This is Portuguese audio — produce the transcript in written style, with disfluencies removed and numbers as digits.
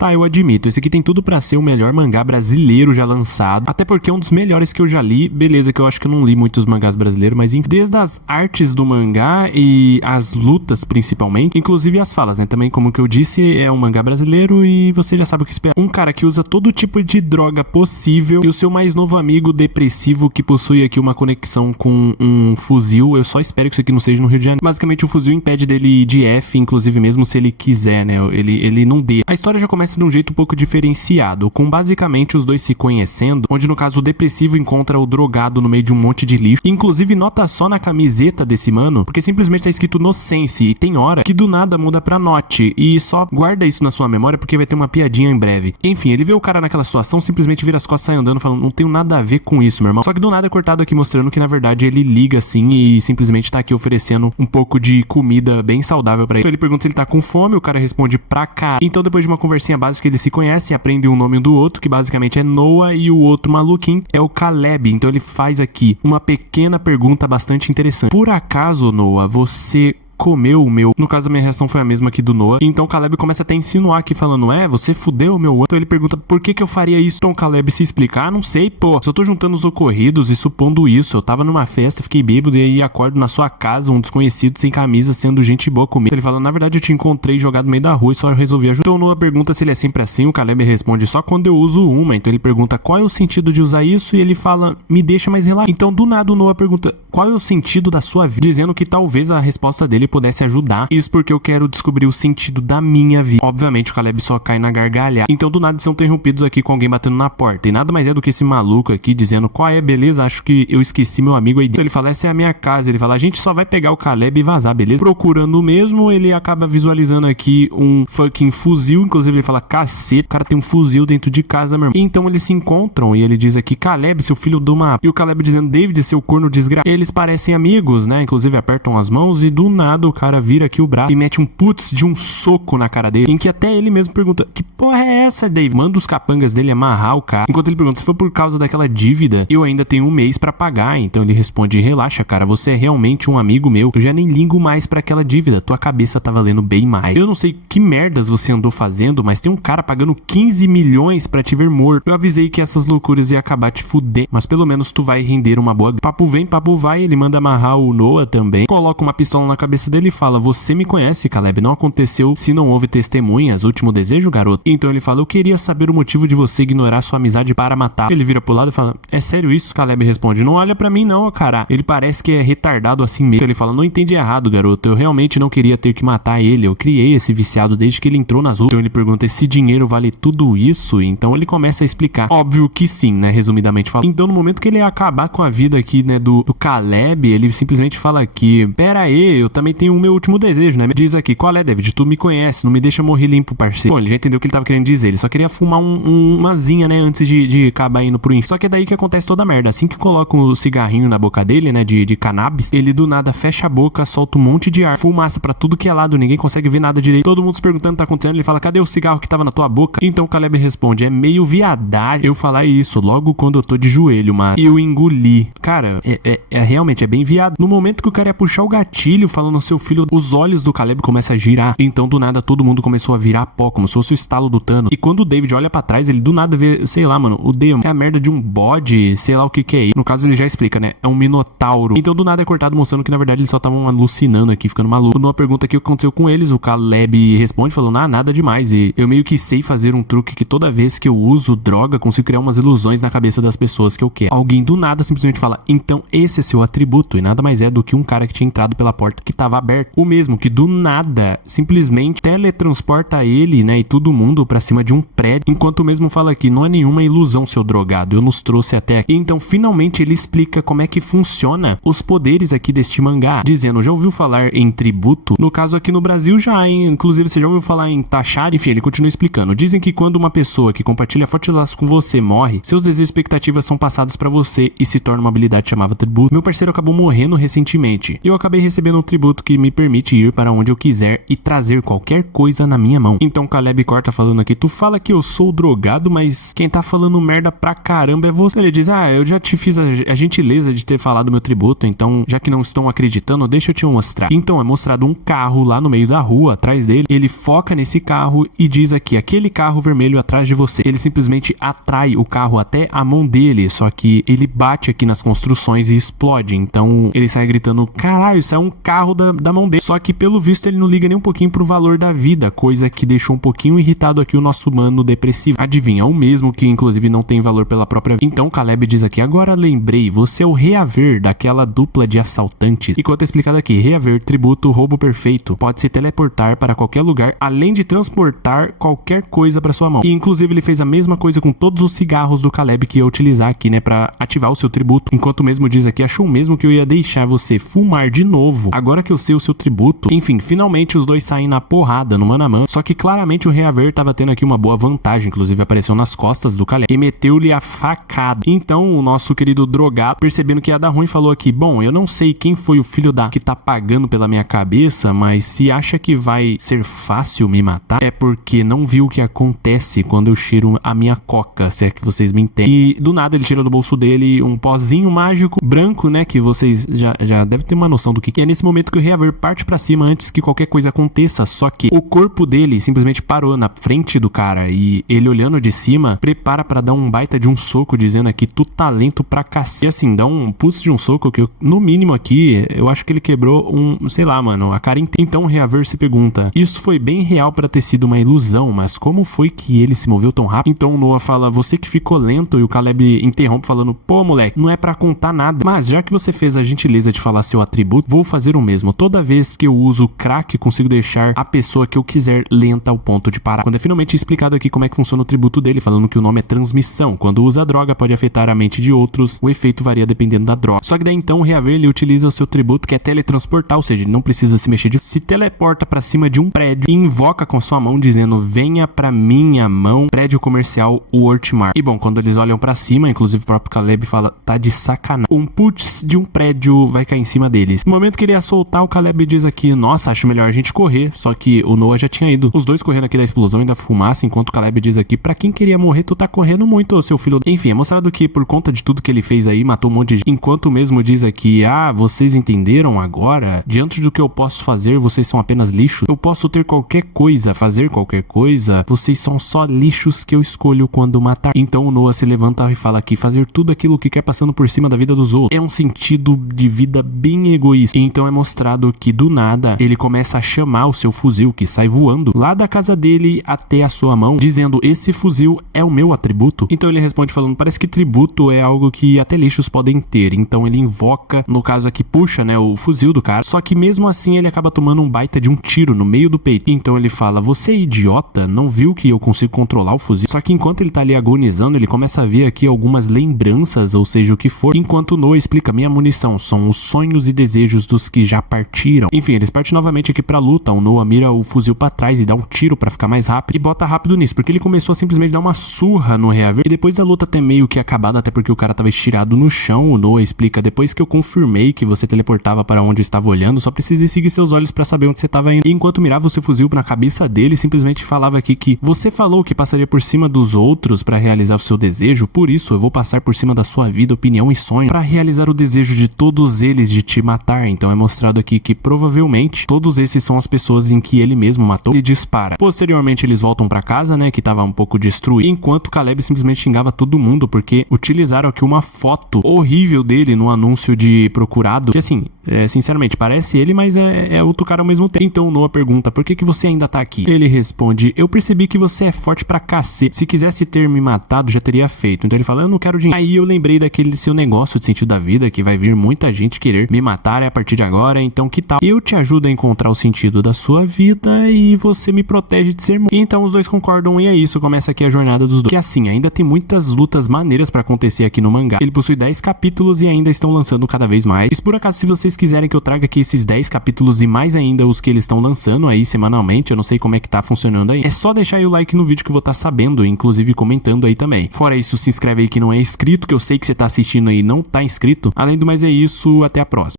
Tá, eu admito, esse aqui tem tudo pra ser o melhor mangá brasileiro já lançado, até porque é um dos melhores que eu já li. Beleza, que eu acho que eu não li muitos mangás brasileiros, mas enfim, desde as artes do mangá e as lutas principalmente, inclusive as falas, né? Também, como que eu disse, é um mangá brasileiro e você já sabe o que esperar. Um cara que usa todo tipo de droga possível e o seu mais novo amigo depressivo que possui aqui uma conexão com um fuzil. Eu só espero que isso aqui não seja no Rio de Janeiro. Basicamente, o fuzil impede dele ir de F, inclusive mesmo se ele quiser, né? Ele não dê. A história já começa de um jeito um pouco diferenciado, com basicamente os dois se conhecendo, onde no caso o depressivo encontra o drogado no meio de um monte de lixo. Inclusive, nota só na camiseta desse mano, porque simplesmente tá escrito Nonsense, e tem hora que do nada muda pra Note, e só guarda isso na sua memória porque vai ter uma piadinha em breve. Enfim, ele vê o cara naquela situação, simplesmente vira as costas e sai andando, falando, não tenho nada a ver com isso, meu irmão. Só que do nada é cortado aqui mostrando que na verdade ele liga assim e simplesmente tá aqui oferecendo um pouco de comida bem saudável pra ele. Então ele pergunta se ele tá com fome, o cara responde pra cá. Então depois de uma conversinha básica eles se conhecem, aprendem um nome do outro, que basicamente é Noah, e o outro maluquinho é o Caleb. Então ele faz aqui uma pequena pergunta bastante interessante. Por acaso, Noah, você comeu o meu... No caso, a minha reação foi a mesma aqui do Noah. Então o Caleb começa até a insinuar aqui, falando, você fudeu o meu outro. Então ele pergunta, por que eu faria isso? Então o Caleb se explica, não sei, pô. Se eu tô juntando os ocorridos e supondo isso, eu tava numa festa, fiquei bêbado e aí acordo na sua casa, um desconhecido sem camisa, sendo gente boa comigo. Ele fala, na verdade eu te encontrei jogado no meio da rua e só resolvi ajudar. Então o Noah pergunta se ele é sempre assim, o Caleb responde, só quando eu uso uma. Então ele pergunta, qual é o sentido de usar isso? E ele fala, me deixa mais relaxado. Então do nada o Noah pergunta, qual é o sentido da sua vida? Dizendo que talvez a resposta dele pudesse ajudar. Isso porque eu quero descobrir o sentido da minha vida. Obviamente o Caleb só cai na gargalhada. Então do nada são interrompidos aqui com alguém batendo na porta. E nada mais é do que esse maluco aqui dizendo, qual é, beleza? Acho que eu esqueci meu amigo aí. Então ele fala, essa é a minha casa. Ele fala, a gente só vai pegar o Caleb e vazar, beleza? Procurando o mesmo, ele acaba visualizando aqui um fucking fuzil. Inclusive ele fala, cacete, o cara tem um fuzil dentro de casa, meu irmão. Então eles se encontram e ele diz aqui, Caleb, seu filho do uma... E o Caleb dizendo, David, seu corno desgraçado. Eles parecem amigos, né? Inclusive apertam as mãos e do nada o cara vira aqui o braço e mete um putz de um soco na cara dele, em que até ele mesmo pergunta, que porra é essa, Dave? Manda os capangas dele amarrar o cara. Enquanto ele pergunta, se for por causa daquela dívida, eu ainda tenho um mês pra pagar. Então ele responde, relaxa, cara, você é realmente um amigo meu, eu já nem ligo mais pra aquela dívida, tua cabeça tá valendo bem mais. Eu não sei que merdas você andou fazendo, mas tem um cara pagando 15 milhões pra te ver morto. Eu avisei que essas loucuras iam acabar te fuder, mas pelo menos tu vai render uma boa... Papo vem, papo vai, ele manda amarrar o Noah também, coloca uma pistola na cabeça dele e fala, você me conhece, Caleb, não aconteceu se não houve testemunhas, último desejo, garoto? Então ele fala, eu queria saber o motivo de você ignorar sua amizade para matar. Ele vira pro lado e fala, é sério isso? Caleb responde, não olha pra mim não, cara, ele parece que é retardado assim mesmo. Ele fala, não entende errado, garoto, eu realmente não queria ter que matar ele, eu criei esse viciado desde que ele entrou nas ruas. Então ele pergunta, esse dinheiro vale tudo isso? Então ele começa a explicar, óbvio que sim, né, resumidamente fala. Então no momento que ele ia acabar com a vida aqui, né, do Caleb, ele simplesmente fala aqui, pera aí, eu também tenho o meu último desejo, né, me diz aqui, qual é, David? Tu me conhece, não me deixa morrer limpo, parceiro. Bom, ele já entendeu o que ele tava querendo dizer, ele só queria fumar umazinha, né, antes de acabar indo pro inferno. Só que é daí que acontece toda a merda. Assim que coloca o cigarrinho na boca dele, né, de cannabis, ele do nada fecha a boca, solta um monte de ar, fumaça pra tudo que é lado, ninguém consegue ver nada direito. Todo mundo se perguntando o que tá acontecendo, ele fala, cadê o cigarro que tava na tua boca? Então o Caleb responde, é meio viadagem eu falar isso logo quando eu tô de joelho, mas eu engoli. Cara, realmente, é bem viado. No momento que o cara ia puxar o gatilho, falando ao seu filho, os olhos do Caleb começam a girar. Então, do nada, todo mundo começou a virar pó, como se fosse o estalo do Thanos. E quando o David olha pra trás, ele do nada vê, sei lá, mano, o Demon é a merda de um bode, sei lá o que é isso. No caso, ele já explica, né? É um minotauro. Então, do nada é cortado mostrando que, na verdade, eles só estavam alucinando aqui, ficando maluco. Numa pergunta aqui o que aconteceu com eles, o Caleb responde, falando, nada demais. E eu meio que sei fazer um truque que toda vez que eu uso droga, consigo criar umas ilusões na cabeça das pessoas que eu quero. Alguém do nada simplesmente fala, então esse é seu atributo. E nada mais é do que um cara que tinha entrado pela porta que tava aberta. O mesmo que do nada simplesmente teletransporta ele, né, e todo mundo pra cima de um prédio. Enquanto o mesmo fala aqui, não é nenhuma ilusão, seu drogado, eu nos trouxe até aqui. Então finalmente ele explica como é que funciona os poderes aqui deste mangá, dizendo, já ouviu falar em tributo? No caso aqui no Brasil já, hein? Inclusive você já ouviu falar em taxar? Enfim, ele continua explicando. Dizem que quando uma pessoa que compartilha forte laço com você morre, seus desejos e expectativas são passados pra você e se torna uma habilidade chamada tributo. Meu parceiro acabou morrendo recentemente. Eu acabei recebendo um tributo atributo que me permite ir para onde eu quiser e trazer qualquer coisa na minha mão. Então Caleb corta falando aqui, tu fala que eu sou drogado, mas quem tá falando merda pra caramba é você. Ele diz, eu já te fiz a gentileza de ter falado meu atributo, então já que não estão acreditando, deixa eu te mostrar. Então é mostrado um carro lá no meio da rua, atrás dele. Ele foca nesse carro e diz aqui, aquele carro vermelho atrás de você. Ele simplesmente atrai o carro até a mão dele, só que ele bate aqui nas construções e explode. Então ele sai gritando, caralho, isso é um carro da mão dele. Só que pelo visto ele não liga nem um pouquinho pro valor da vida, coisa que deixou um pouquinho irritado aqui o nosso mano depressivo. Adivinha, o mesmo que inclusive não tem valor pela própria vida. Então Caleb diz aqui, agora lembrei, você é o Reaver daquela dupla de assaltantes. E quanto é explicado aqui, Reaver, tributo, roubo perfeito, pode se teleportar para qualquer lugar, além de transportar qualquer coisa para sua mão. E inclusive ele fez a mesma coisa com todos os cigarros do Caleb que ia utilizar aqui, né, para ativar o seu tributo. Enquanto mesmo diz aqui, achou mesmo que eu ia deixar você fumar de novo, agora que eu sei o seu tributo. Enfim, finalmente os dois saem na porrada, no mano a mano. Só que claramente o Reaver tava tendo aqui uma boa vantagem, inclusive apareceu nas costas do Caleb e meteu-lhe a facada. Então o nosso querido drogado, percebendo que ia dar ruim, falou aqui, bom, eu não sei quem foi o filho da que tá pagando pela minha cabeça, mas se acha que vai ser fácil me matar, é porque não viu o que acontece quando eu cheiro a minha coca, se é que vocês me entendem. E do nada ele tira do bolso dele um pozinho mágico branco, né, que vocês já devem ter uma noção do que é. Nesse momento que o Reaver parte pra cima antes que qualquer coisa aconteça, só que o corpo dele simplesmente parou na frente do cara e ele olhando de cima, prepara pra dar um baita de um soco, dizendo aqui, tu tá lento pra cacete. E assim, dá um pulse de um soco que no mínimo aqui, eu acho que ele quebrou sei lá, mano, a cara inteira. Então o Reaver se pergunta, isso foi bem real pra ter sido uma ilusão, mas como foi que ele se moveu tão rápido? Então o Noah fala, você que ficou lento, e o Caleb interrompe falando, pô moleque, não é pra contar nada, mas já que você fez a gentileza de falar seu atributo, vou fazer o mesmo. Toda vez que eu uso crack, consigo deixar a pessoa que eu quiser lenta ao ponto de parar. Quando é finalmente explicado aqui como é que funciona o tributo dele, falando que o nome é transmissão. Quando usa a droga, pode afetar a mente de outros, o efeito varia dependendo da droga. Só que daí então o Reaver, ele utiliza o seu tributo que é teletransportar, ou seja, ele não precisa se mexer, se teleporta pra cima de um prédio e invoca com sua mão dizendo, venha pra minha mão, prédio comercial Worthmar. E bom, quando eles olham pra cima, inclusive o próprio Caleb fala, tá de sacanagem. Um putz de um prédio vai cair em cima deles. No momento que ele ia soltar, o Caleb diz aqui, nossa, acho melhor a gente correr. Só que o Noah já tinha ido. Os dois correndo aqui da explosão e da fumaça, enquanto o Caleb diz aqui, pra quem queria morrer, tu tá correndo muito, seu filho. Enfim, é mostrado que por conta de tudo que ele fez aí, matou um monte de gente. Enquanto mesmo diz aqui, vocês entenderam agora? Diante do que eu posso fazer, vocês são apenas lixos. Eu posso ter qualquer coisa, fazer qualquer coisa. Vocês são só lixos que eu escolho quando matar. Então o Noah se levanta e fala aqui, fazer tudo aquilo que quer passando por cima da vida dos outros. É um sentido de vida bem egoísta. Então é mostrado que do nada ele começa a chamar o seu fuzil que sai voando lá da casa dele até a sua mão, dizendo, esse fuzil é o meu atributo. Então ele responde falando, parece que tributo é algo que até lixos podem ter. Então ele invoca, no caso aqui puxa, né, o fuzil do cara, só que mesmo assim ele acaba tomando um baita de um tiro no meio do peito. Então ele fala, você é idiota? Não viu que eu consigo controlar o fuzil? Só que enquanto ele tá ali agonizando, ele começa a ver aqui algumas lembranças, ou seja, o que for, enquanto Noah explica, minha munição são os sonhos e desejos dos que já partiram. Enfim, eles partem novamente aqui pra luta, o Noah mira o fuzil pra trás e dá um tiro pra ficar mais rápido, e bota rápido nisso, porque ele começou a simplesmente dar uma surra no Reaver, e depois da luta ter meio que acabado, até porque o cara tava estirado no chão, o Noah explica, depois que eu confirmei que você teleportava para onde eu estava olhando, só precisei seguir seus olhos pra saber onde você tava indo. E enquanto mirava o seu fuzil na cabeça dele, simplesmente falava aqui que você falou que passaria por cima dos outros pra realizar o seu desejo, por isso eu vou passar por cima da sua vida, opinião e sonho, pra realizar o desejo de todos eles de te matar. Então é mostrado aqui que provavelmente todos esses são as pessoas em que ele mesmo matou e dispara. Posteriormente eles voltam pra casa, né, que tava um pouco destruído, enquanto Caleb simplesmente xingava todo mundo porque utilizaram aqui uma foto horrível dele no anúncio de procurado, que assim, sinceramente parece ele, mas é outro cara ao mesmo tempo. Então o Noah pergunta, por que você ainda tá aqui? Ele responde, eu percebi que você é forte pra cacete, se quisesse ter me matado já teria feito. Então ele fala, eu não quero dinheiro. Aí eu lembrei daquele seu negócio de sentido da vida, que vai vir muita gente querer me matar a partir de agora, então que tal? Eu te ajudo a encontrar o sentido da sua vida e você me protege de ser morto. Então os dois concordam e é isso, começa aqui a jornada dos dois. Que assim, ainda tem muitas lutas maneiras pra acontecer aqui no mangá. Ele possui 10 capítulos e ainda estão lançando cada vez mais. E por acaso, se vocês quiserem que eu traga aqui esses 10 capítulos e mais ainda os que eles estão lançando aí semanalmente, eu não sei como é que tá funcionando aí, é só deixar aí o like no vídeo que eu vou estar sabendo, inclusive comentando aí também. Fora isso, se inscreve aí que não é inscrito, que eu sei que você tá assistindo aí e não tá inscrito. Além do mais é isso, até a próxima.